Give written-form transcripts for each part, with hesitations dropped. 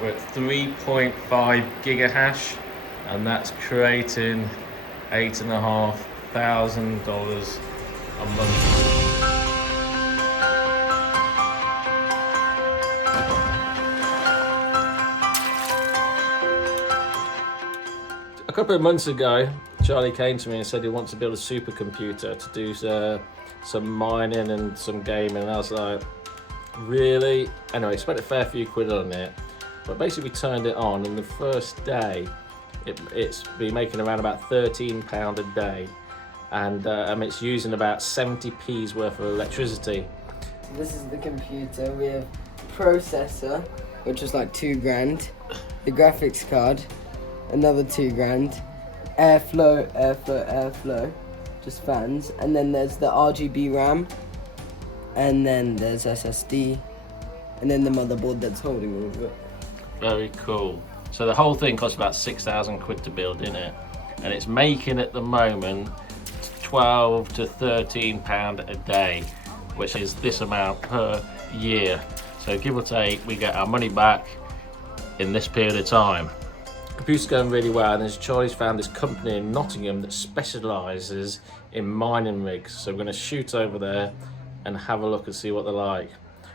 We're at 3.5 gigahash, and that's creating $8,500 a month. A couple of months ago, Charlie came to me and said he wants to build a supercomputer to do some mining and some gaming, and I was like, really? Anyway, spent a fair few quid on it, but basically we turned it on, and the first day it's been making around about £13 a day, and it's using about 70p's worth of electricity. This is the computer. We have processor, which was like £2,000, the graphics card, another £2,000, airflow, just fans, and then there's the RGB RAM, and then there's SSD, and then the motherboard that's holding all of it. Very cool. So the whole thing costs about 6,000 quid to build, in it, and it's making at the moment 12 to 13 pound a day, which is this amount per year. So give or take, we get our money back in this period of time. Computer's going really well, and Charlie's found this company in Nottingham that specialises in mining rigs. So we're going to shoot over there and have a look and see what they're like.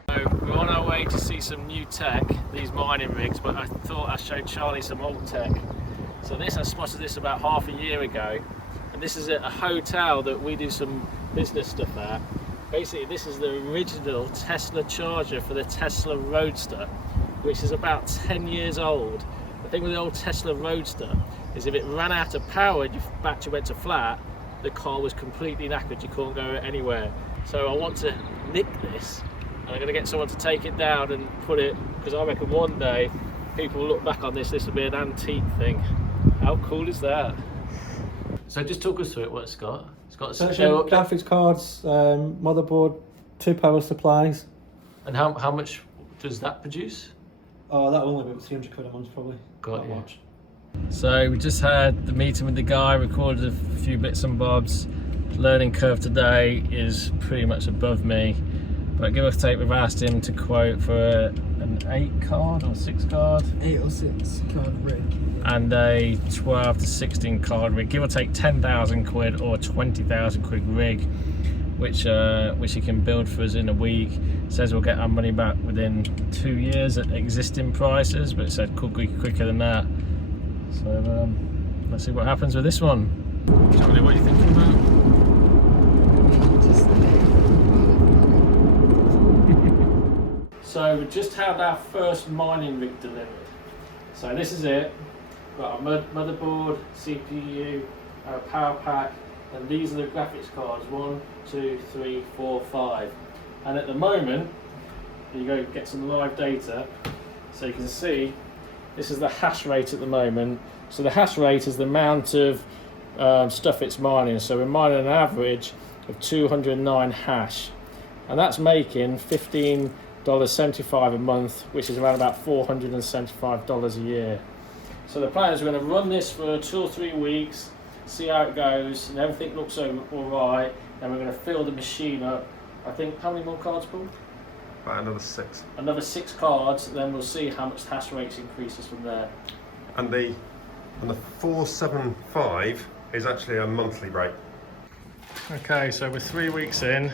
So we're on our way to see some new tech, these mining rigs, but I thought I'd show Charlie some old tech. So I spotted this about half a year ago, and this is at a hotel that we do some business stuff at. Basically, this is the original Tesla charger for the Tesla Roadster, which is about 10 years old. The thing with the old Tesla Roadster is if it ran out of power and your battery went to flat, the car was completely knackered, you couldn't go anywhere. So I want to nick this, and I'm going to get someone to take it down and put it, because I reckon one day people will look back on this will be an antique thing. How cool is that? So just talk us through it, what it's got. It's got a graphics cards, motherboard, 2 power supplies. And how much does that produce? Oh, that will only be about 300 quid a month probably. Got you. So we just had the meeting with the guy, recorded a few bits and bobs. Learning curve today is pretty much above me, but give or take, we've asked him to quote for an 8 card or 6 card? 8 or 6 card rig. And a 12 to 16 card rig, give or take 10,000 quid or 20,000 quid rig, which he can build for us in a week. Says we'll get our money back within 2 years at existing prices, but it said could be quicker than that. So let's see what happens with this one. Charlie, what are you thinking about? So we just had our first mining rig delivered. So this is it. Got our motherboard, CPU, our power pack, and these are the graphics cards, 1, 2, 3, 4, 5. And at the moment, you go get some live data, so you can see this is the hash rate at the moment. So the hash rate is the amount of stuff it's mining. So we're mining an average of 209 hash, and that's making $15.75 a month, which is around about $475 a year. So the plan is we're going to run this for 2 or 3 weeks, see how it goes, and everything looks all right. Then we're going to fill the machine up. I think, how many more cards, Paul? About another 6. Another 6 cards, then we'll see how much hash rate increases from there. And the 475 is actually a monthly rate. Okay, so we're 3 weeks in,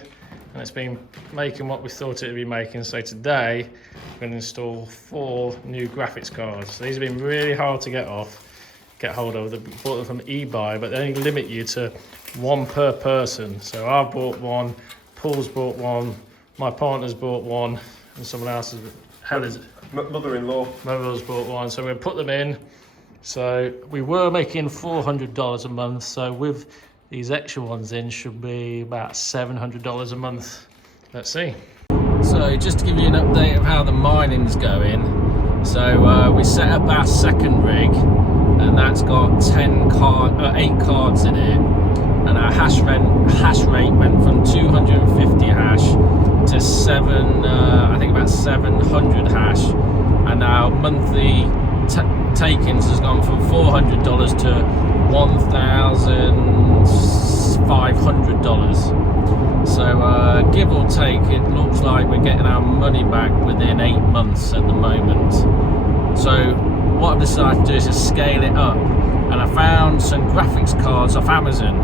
and it's been making what we thought it would be making. So today we're going to install 4 new graphics cards. So these have been really hard to get hold of. They bought them from eBay, but they only limit you to 1 per person. So I've bought 1, Paul's bought 1, my partner's bought 1, and someone else has. Mother-in-law's bought 1. So we'll put them in. So we were making $400 a month. So with these extra ones in, should be about $700 a month. Let's see. So just to give you an update of how the mining's going. So we set up our second rig, and that's got 8 cards in it, and our hash rate went from 250 hash to I think about 700 hash, and our monthly takings has gone from $400 to $1,500. So give or take, it looks like we're getting our money back within 8 months at the moment. So what I've decided to do is just scale it up, and I found some graphics cards off Amazon,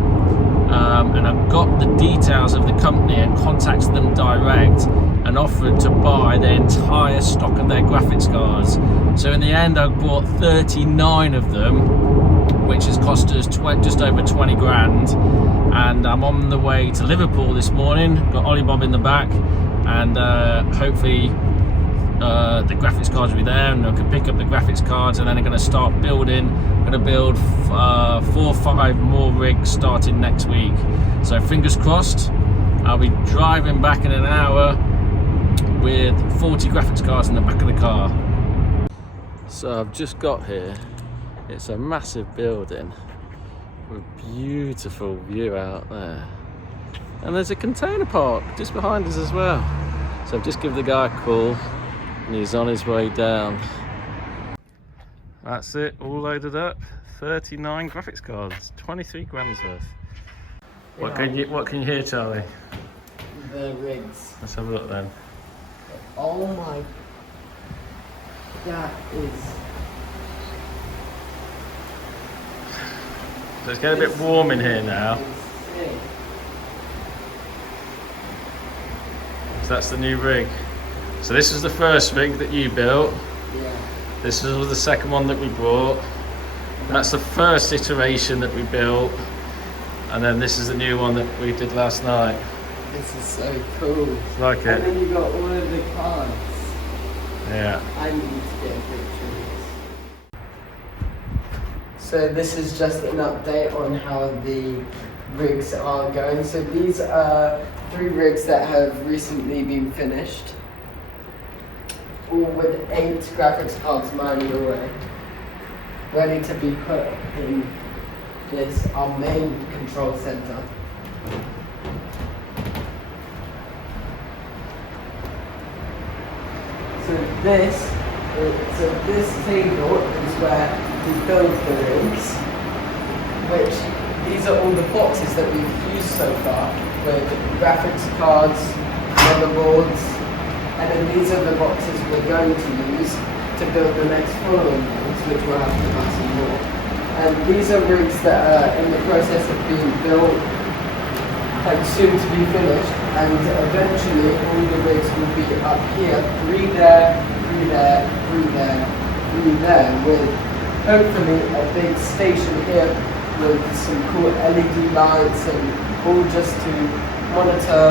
and I've got the details of the company and contacted them direct and offered to buy the entire stock of their graphics cards. So in the end I bought 39 of them, which has cost us just over 20 grand, and I'm on the way to Liverpool this morning. Got Ollie Bob in the back, and hopefully the graphics cards will be there, and I can pick up the graphics cards, and then I'm going to start building. I'm going to build 4 or 5 more rigs starting next week. So fingers crossed. I'll be driving back in an hour with 40 graphics cards in the back of the car. So I've just got here. It's a massive building with a beautiful view out there, and there's a container park just behind us as well. So I've just given the guy a call, and he's on his way down. That's it, all loaded up. 39 graphics cards, 23 grams worth. What can you hear, Charlie? The rigs. Let's have a look then. Oh my, that is. So it's getting a bit warm in here now. Insane. So that's the new rig. So this is the first rig that you built. Yeah. This was the second one that we bought. That's the first iteration that we built. And then this is the new one that we did last night. This is so cool. Like it? And then you got all of the cards. Yeah. I need to get a picture of this. So this is just an update on how the rigs are going. So these are 3 rigs that have recently been finished, all with 8 graphics cards manually away, ready to be put in this, our main control center. So this table is where we build the rigs, which these are all the boxes that we've used so far, with graphics cards, motherboards, and then these are the boxes we're going to use to build the next following rigs, which we'll have to buy some more. And these are rigs that are in the process of being built and soon to be finished, and eventually all the rigs will be up here, 3 there, 3 there, 3 there, 3 there, with hopefully a big station here with some cool LED lights and all just to monitor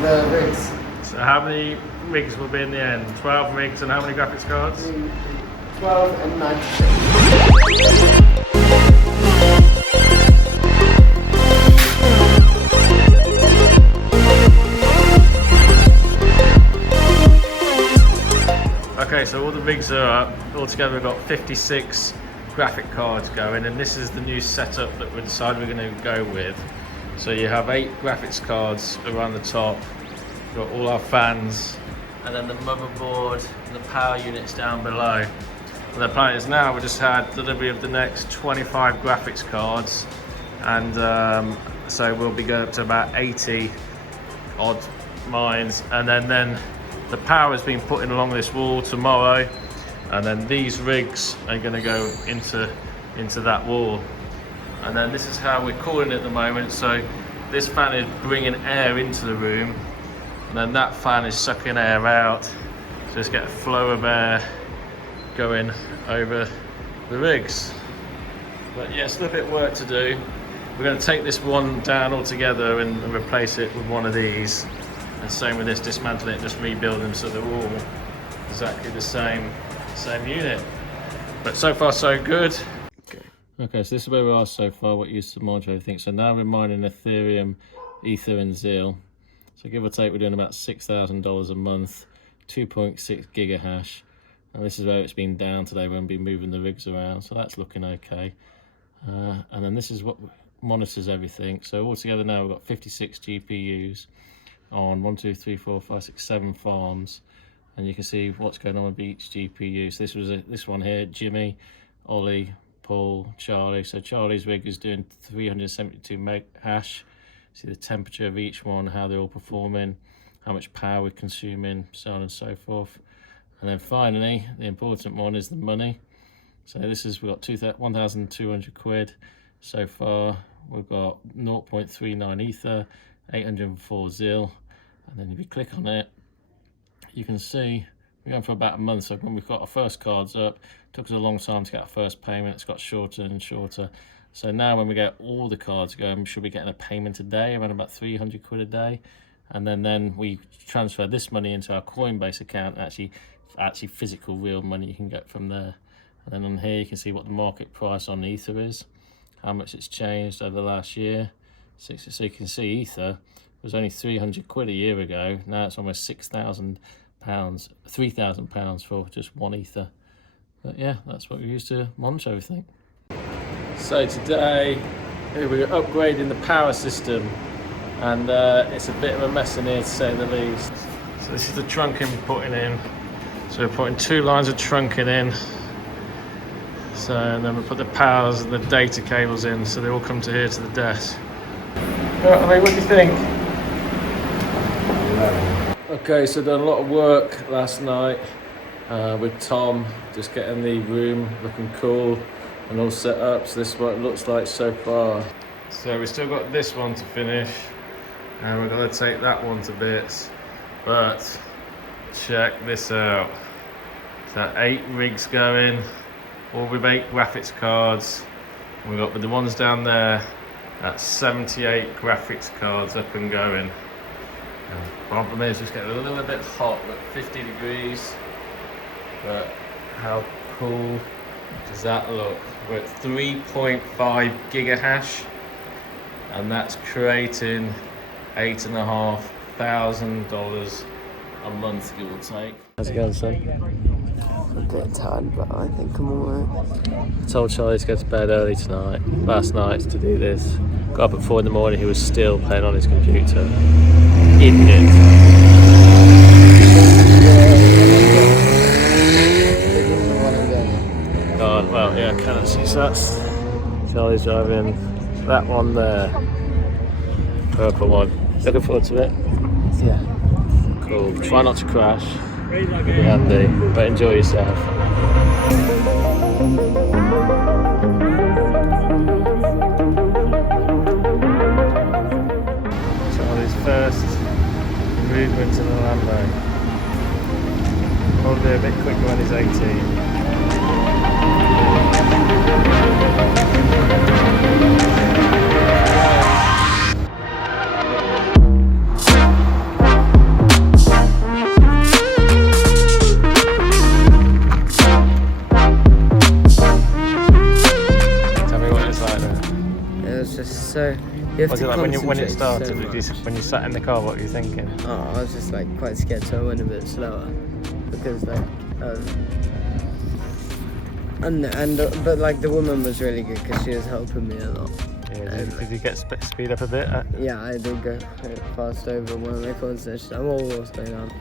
the rigs. So how many rigs will be in the end? 12 rigs, and how many graphics cards? 12 and 96. Okay, so all the rigs are up. Altogether we've got 56 graphic cards going, and this is the new setup that we decided we're going to go with. So you have 8 graphics cards around the top. We've got all our fans, and then the motherboard and the power units down below. And the plan is now we just had delivery of the next 25 graphics cards, and so we'll be going up to about 80 odd mines, and then the power is being put in along this wall tomorrow, and then these rigs are going to go into that wall. And then this is how we're cooling it at the moment. So this fan is bringing air into the room, and then that fan is sucking air out. So just get a flow of air going over the rigs. But yeah, still a bit of work to do. We're going to take this one down altogether and replace it with one of these. And same with this, dismantle it, just rebuild them so they're all exactly the same unit. But so far so good. Okay, so this is where we are so far, what use to monitor everything. So now we're mining Ethereum, Ether and Zeal. So give or take, we're doing about $6,000 a month, 2.6 gigahash. And this is where it's been down today. We're going to be moving the rigs around, so that's looking okay. And then this is what monitors everything. So altogether now we've got 56 GPUs on 1, 2, 3, 4, 5, 6, 7 farms, and you can see what's going on with each GPU. So this one here, Jimmy, Ollie, Paul, Charlie. So Charlie's rig is doing 372 meg hash. See the temperature of each one, how they're all performing, how much power we're consuming, so on and so forth. And then finally, the important one is the money. So we've got 1,200 quid so far. We've got 0.39 Ether, 804 ZIL. And then if you click on it, you can see we're going for about a month. So when we've got our first cards up, it took us a long time to get our first payment. It's got shorter and shorter. So now when we get all the cards going, we should be getting a payment a day, around about 300 quid a day. And then we transfer this money into our Coinbase account, actually physical real money you can get from there. And then on here you can see what the market price on Ether is, how much it's changed over the last year. So you can see Ether was only 300 quid a year ago. Now it's almost £6,000, £3,000 for just one Ether. But yeah, that's what we use to monitor everything. So today we're upgrading the power system, and it's a bit of a mess in here to say the least. So this is the trunking we're putting in. So we're putting 2 lines of trunking in. So and then we put the powers and the data cables in, so they all come to here to the desk. Right, what do you think? Okay, so done a lot of work last night with Tom, just getting the room looking cool and all set up. So this is what it looks like so far. So we've still got this one to finish, and we're gonna take that one to bits. But check this out. So 8 rigs going, all with 8 graphics cards. We've got the ones down there, that's 78 graphics cards up and going. The problem is it's getting a little bit hot, but 50 degrees. But how cool does that look? We're at 3.5 gigahash, and that's creating $8,500 a month, give or take. How's it going, son? I'm a bit tired, but I think I'm alright. I told Charlie to go to bed early tonight, last night, to do this. Got up at 4 in the morning, he was still playing on his computer. Idiot. God, well, yeah, I cannot see. So that's Charlie's driving that one there. Purple one. Looking forward to it. Yeah. Cool. Try not to crash. It'll be handy, but enjoy yourself. Charlie's first movement in the Lambo. Probably a bit quicker when he's 18. So you have Was to it like when it started? so much. When you sat in the car, what were you thinking? Oh, I was just like quite scared, so I went a bit slower because like but like the woman was really good because she was helping me a lot. Yeah, did you get speed up a bit? Yeah, I did go fast over one of my corners. I'm what's going on.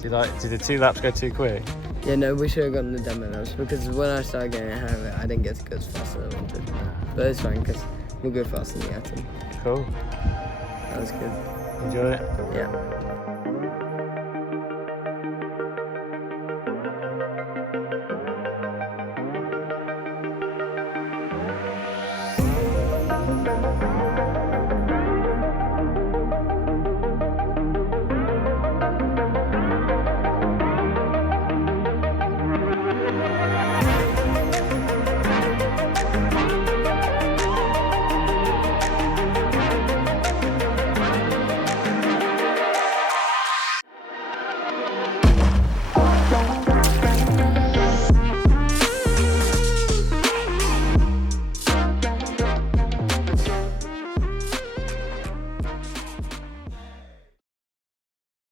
Did the 2 laps go too quick? Yeah, no, we should have gotten the demo laps because when I started getting ahead of it, I didn't get to go as fast as I wanted. But it's fine because we'll go faster than the Atom. Cool. That was good. Enjoy it? Yeah.